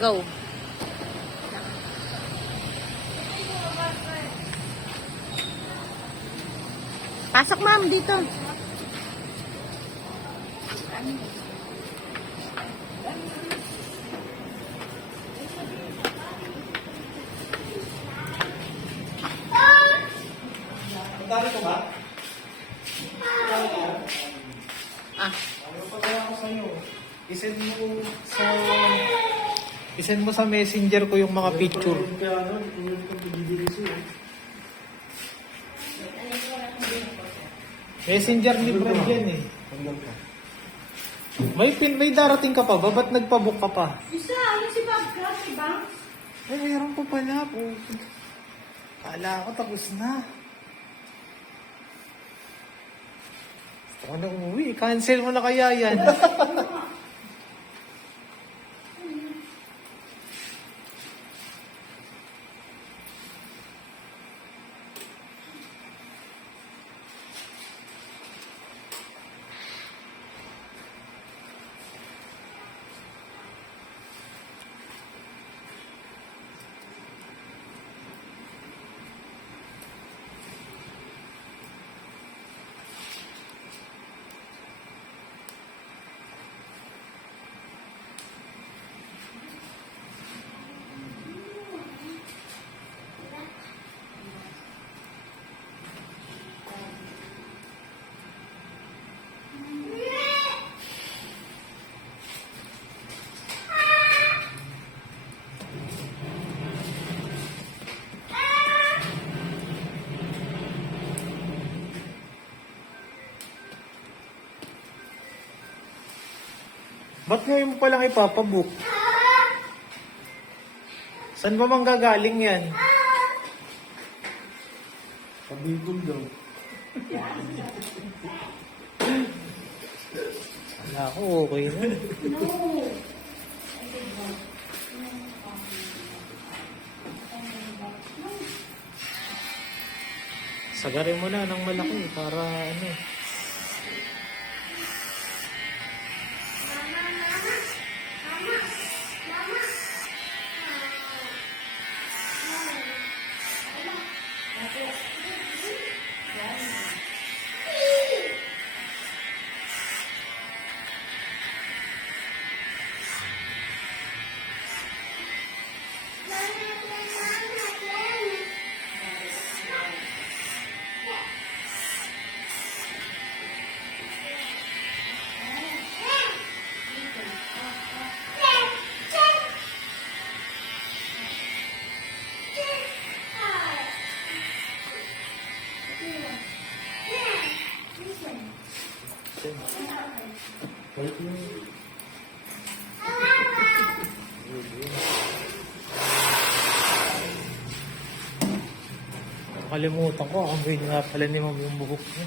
Go. Pasok, ma'am, dito. Magkano ko ba? Ah, Ano pa kaya ako sa'yo? I-send mo sa messenger ko yung mga picture. Messenger ni Brad yan eh. May darating ka pa ba? Ba't nagpabook ka pa? Isa, ano si Bob Cross, diba? Ay, meron pa pala po. Kala ko tapos na. Gusto ko na umuwi. Cancel mo na kaya yan. Ba't ngayon mo palang ipapabook? Saan ba manggagaling yan? Sa Bicol daw. Wala ko, okay na. Sagarin mo na ng malaki para ano. Kalimutan ko, amoy nga pala ni ma'am yung buhok niya.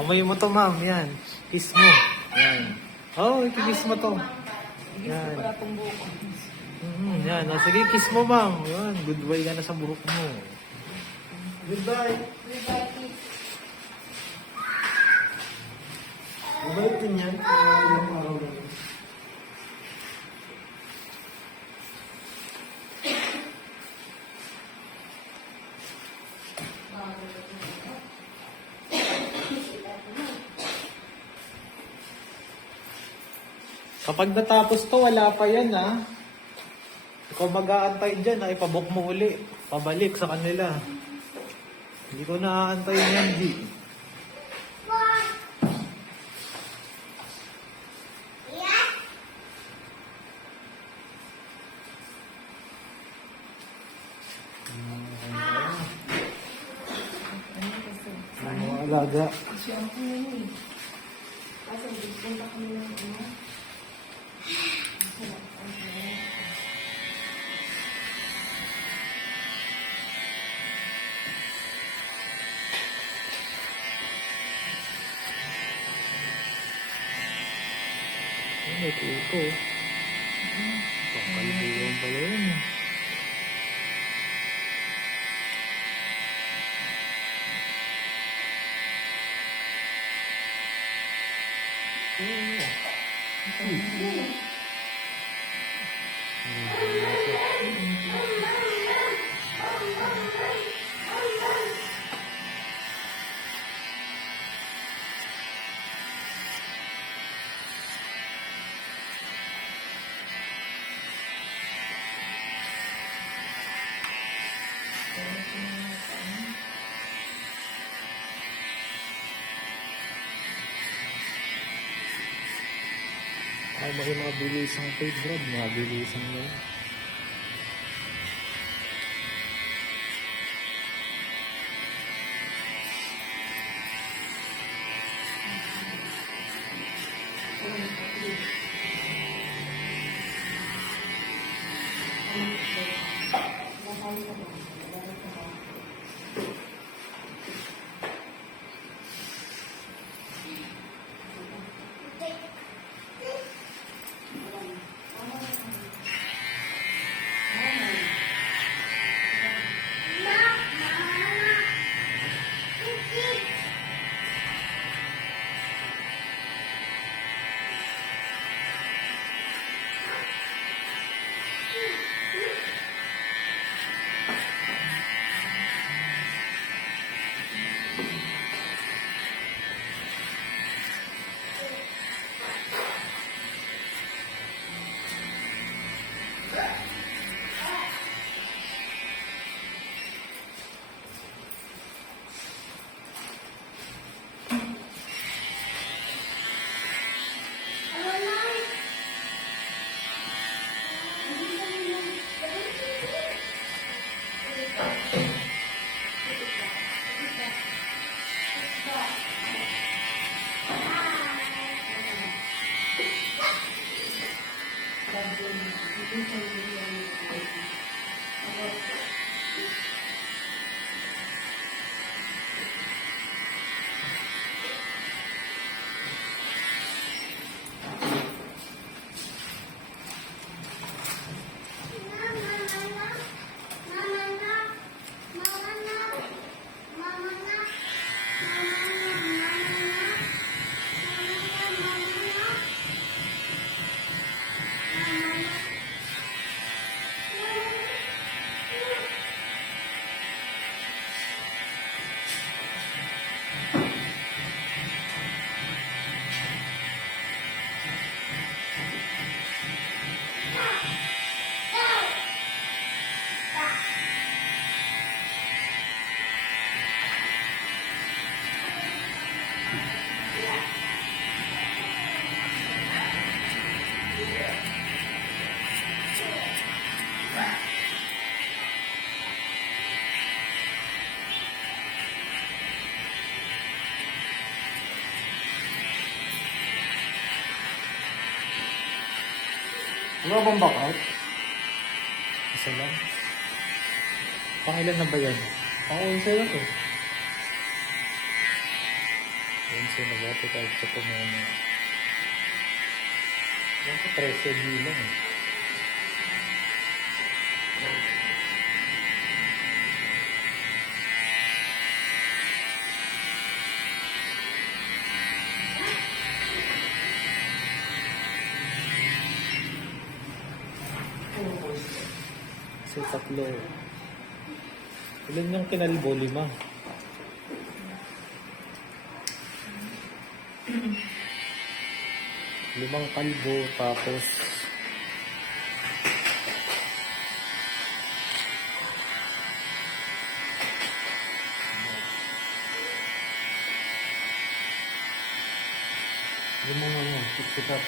Amoy mo to, ma'am. Yan. Kiss mo. Yan. Oh, kiss mo to. Yan. Yan. O, sige, kiss mo, ma'am. Yan. Goodbye ka na sa buhok mo. Goodbye. Goodbye din yan. Kapag natapos to, wala pa yan, ha? Ikaw mag-aantay dyan, ha? Ipabook mo uli. Pabalik sa kanila. Hindi ko naaantay yan, G. Mga alaga. May kuko. Pangkalibuan pala yun. Ay, mga bilisang paid rod, mga bilisang yun. Wala bang backout? Isa lang. Pangilan na ba yan? Pang-11 lang eh. 11 na ba? Kahit sa pumuna. Yan ko 13 lang eh. Kasi tatlo. Ilan yung kinalbo? 5. Limang kalbo, tapos limang ano, sikat.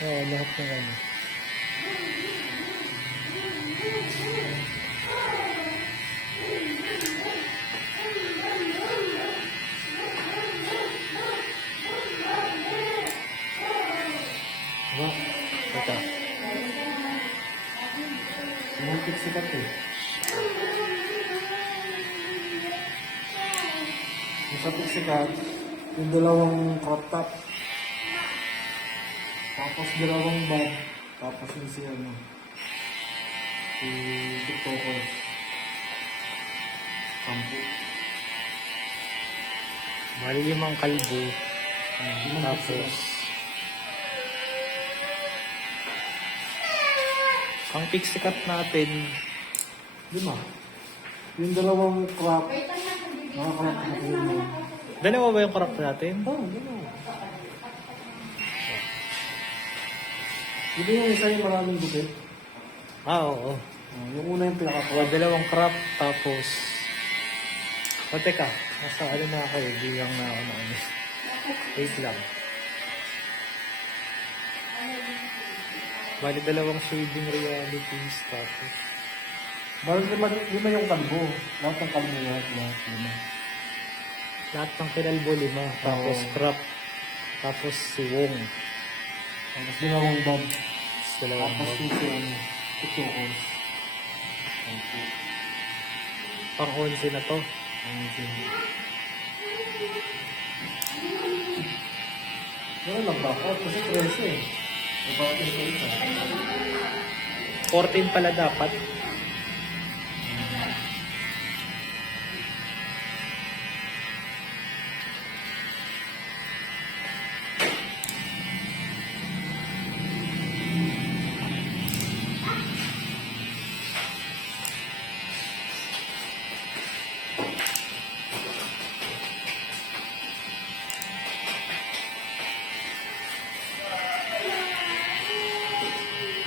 Oo, lahat ng ano. Diba? Ito. Sinuntik sikat eh. Yung sa sikat, yung dalawang crop top. Tapos dalawang bag. Tapos yung si ano. Si TikToker. Sampu. Bali 5 kalbo. Tapos, ang pixie cut natin, 5. Yung dalawang crop. Nakakalap na ko yun. dalawa ba yung crop natin? Oo, gano'n. Di ba yung isa yung maraming gupit? Oo. Yung una yung pinaka-crop. Dalawang crop, tapos... O, teka. Nasa ano na ako eh. Di lang na ako na ano. Wait lang. Bali, dalawang shading realities, tapos... Balik 5 yung kalbo. Lahat ng kalbo lahat 5. Lahat ng kinalbo 5. Tapos Oo. crop. Tapos si Wong. Tapos dalawang bag. Tapos dalawang Tapos bag. yung si ano, TikTokers. Pang-11 na to. Gano'n lang ba? Kasi 13 eh. Bakit yung isa? 14 pala dapat.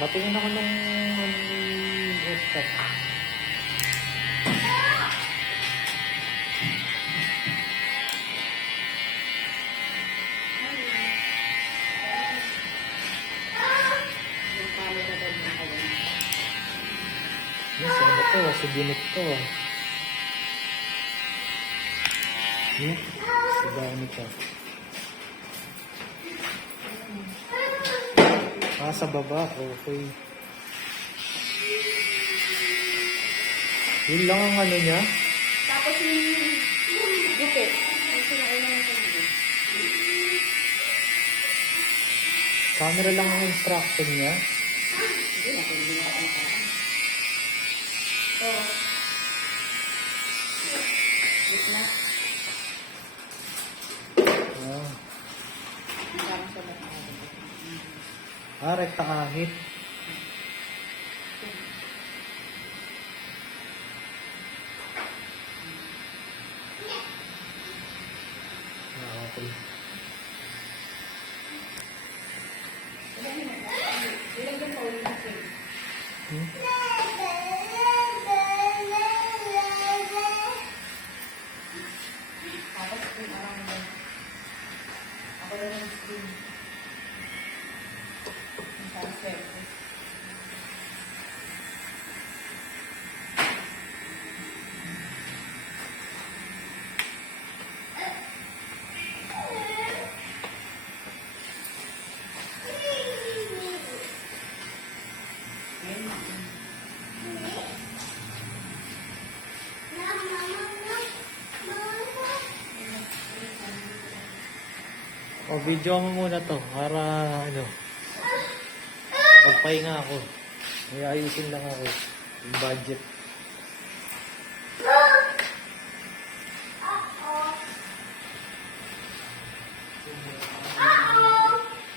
Matingin ako ng stop. Yes, ano to? Si Binit to. Si Dani to. Sa baba, okay. Yun lang ang ano niya. Tapos yung gupit. Yung sinauna yung gupit. Camera lang ang instruction niya. Rekta ahit. Okay. O, video mo muna to para ano, magpahinga ako. May ayusin lang ako. Yung budget.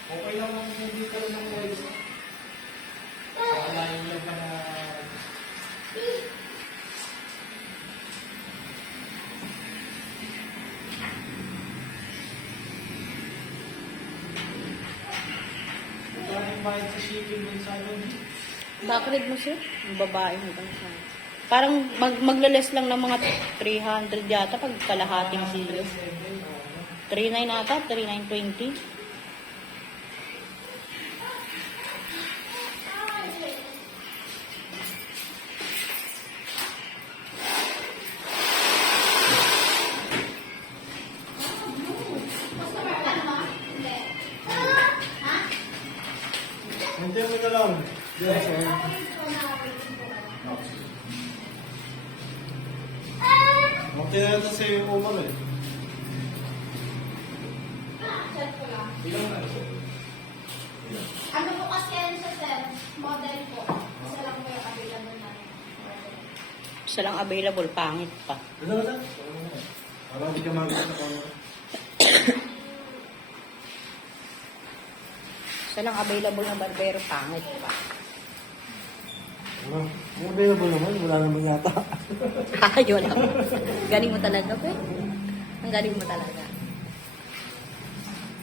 Okay lang ang movie ka ng voice. Pakalain lang na bayad sa shipping dun sa ano. Backread mo sir? Yung babae mo bang sa... Parang maglales lang ng mga 300 yata pag kalahating silo. 3.9 ata, 3.920. Andiyan mo na lang. Diyan sa... Okay na ito si Umar eh. Ano po kasi yan siya, sir? Model po. Isa lang po yung available namin. Isa lang available, pangit pa. Ano na? Parang hindi ka magkakita ko. Isa lang available na barbero, pangit pa. Ano? Yung available naman, wala naman yata. Ayun lang. Galing mo talaga, pe. Ang galing mo talaga.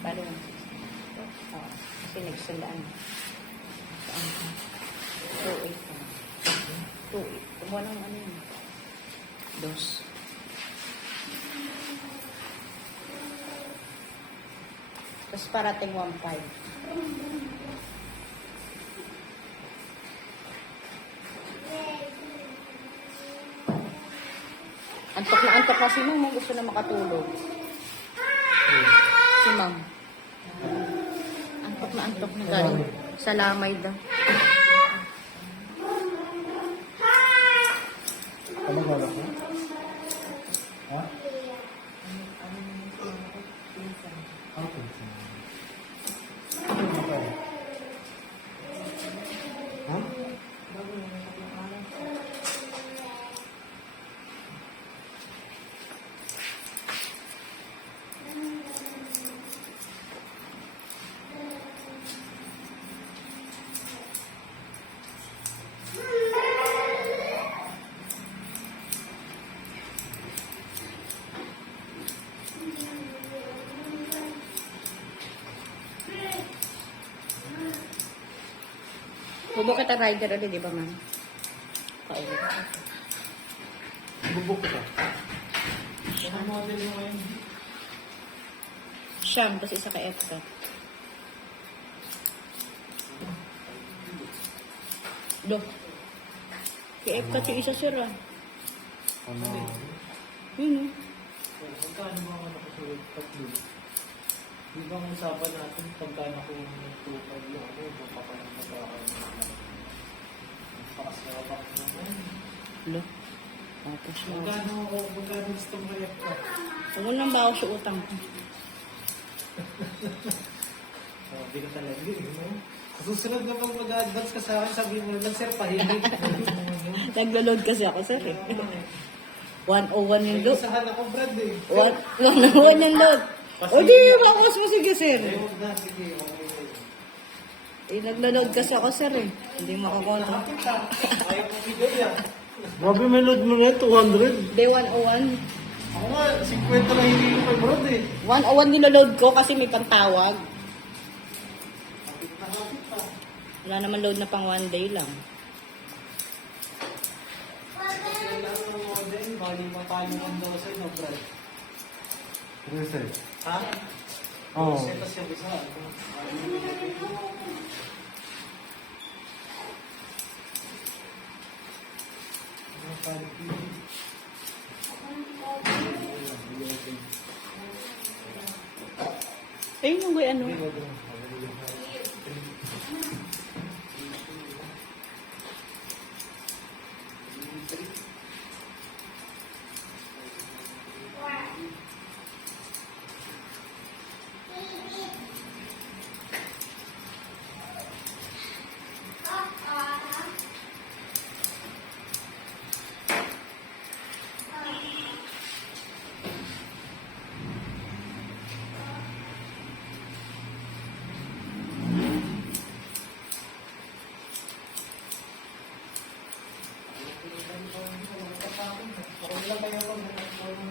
Paano mo? Oh, kasi nagsandaan. Saan ka? 2.8 ka. 2.8. Kumuha ng ano yun. 2. Tapos parating 1.5. Antok na si Ma'am, gusto na makatulog. Si Ma'am. Antok na galing. Sa lamay daw. Ano ba ako? Ha? Okay. Ha? Bubuk kita rider ulit, di ba, Ma'am? Paulit. Bubuk ka. Ano model mo ngayon? Siyam, tapos isa ka F-cut. Do. Kay F-cut yung isa, sir, ah. Ano? Yun, Magkano ba ako nakasulog? Tatlo. Di ba ang usapan natin pagkano ko nagtupad yung ako, baka pa nang magkakaroon. Pakasabak naman. Lo. Tapos mo. Magkano gusto mo kaya ka? Huwag mo nang ba ako sa utang ko? Sabi ka talaga no? Susunod na pag mag-advance ka sa akin, sabihin mo lang, sir, pahimik. Naglo-load kasi ako, sir, eh. 101 yung load. Isahan ako, Brad, eh. 101 yung load. O di, bakos mo sige, sir. Huwag na, sige, okay. Eh, naglo-load kasi ako, sir, eh. Hindi makakontra. Ayaw ko video yan. Grabe, may load mo na 200. Day 101. Ako nga, 50 lang hindi ko kay Brad, eh. 101 niloload ko kasi may pantawag. Wala naman load na pang 1 day lang. Kailangan ng model, bali matalo ng 12, no, Brad? Reset. Ha? Oo. Setas yung isa. Ayun yung way ano.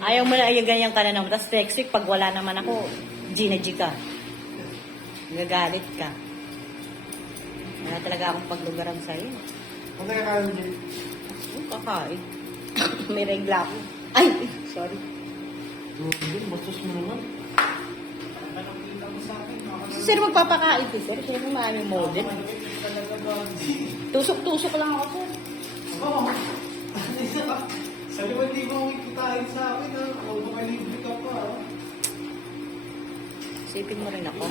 Ayaw mo na ay ganyan ka na naman. Tapos next week, pag wala naman ako, Gina-G ka. Nagagalit ka. Wala talaga akong paglugaran sa'yo. Ano kaya kaya mo, Jay? Yung kakain. May regla ako. Ay! Sorry. Bastos mo naman. Nakita mo sa akin, Sir, magpapakain si sir. Sir, maano yung model. talaga ba? Tusok-tusok lang ako, sir. Oo. Sabi mo, hindi mo kikitain sa akin, ha? O makalibre ka pa, ha? Sipin mo rin ako.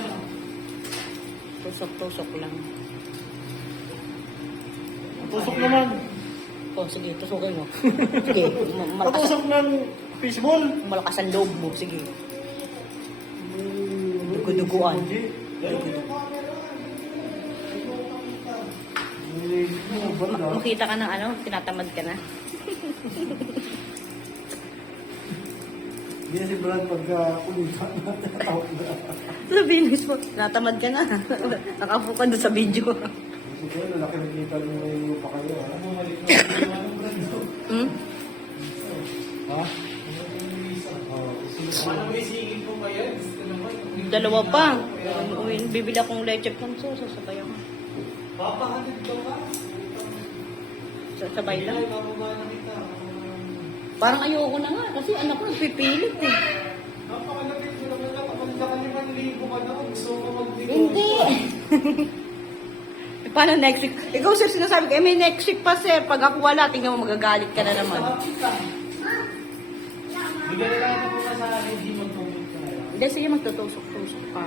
Tusok-tusok lang. Tusok naman. Oh, sige, tusukin mo. Sige, Patusok ng fishball. malakas ang loob mo. Sige. Duguduguan. Makita ka ng ano, tinatamad ka na. Hindi na si Brad pagka kulitan na tinatawag na. Sabihin mismo, tinatamad ka na. Nakaupo ka doon sa video. Siguro, lalaki ng kita nung may lupa kayo, ha? Hmm? Ha? Dalawa pa. Bibili akong leche plan so sasabay ako. Papahatid ka ba? Sasabay lang. Ay, bababa na kita. Parang ayoko na nga kasi anak ko nagpipilit eh. Napakalapit mo naman na. Kapag naka 5,000 ka na, gusto ko magbigay. Hindi. Eh, paano next week? Ikaw sir, sinasabi ko, may next week pa sir. Pag ako wala, tingnan mo magagalit ka na naman. Bigyan na lang ako sa hindi magpapit ka. Hindi, sige magtutusok-tusok pa.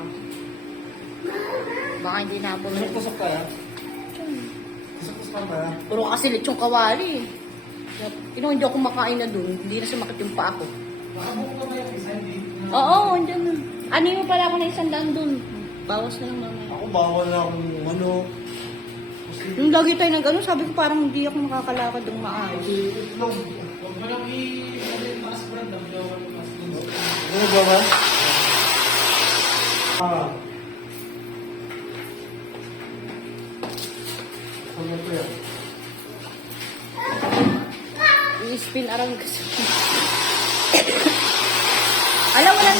Baka hindi na ako Tusok ka, ha? Tusok ka ba? Puro kasi lechong kawali. Kino hindi ako makain na dun. Hindi na sumakit yung paa ko. Makabuk ka ba yung isa? Hindi. Oo, andyan na. Ano mo pala ako na 100 dun. Bawas na lang mamaya. Ako bawal na akong ano. Nung lagi tayo nag-ano, sabi ko parang hindi ako makakalakad ng maayos. Itlog. Huwag mo lang i-pass brand. Nagdawan mo mas dun. Ano ba ba? Ah. Ano ko yan? I-spin around kasi. Alam mo lang,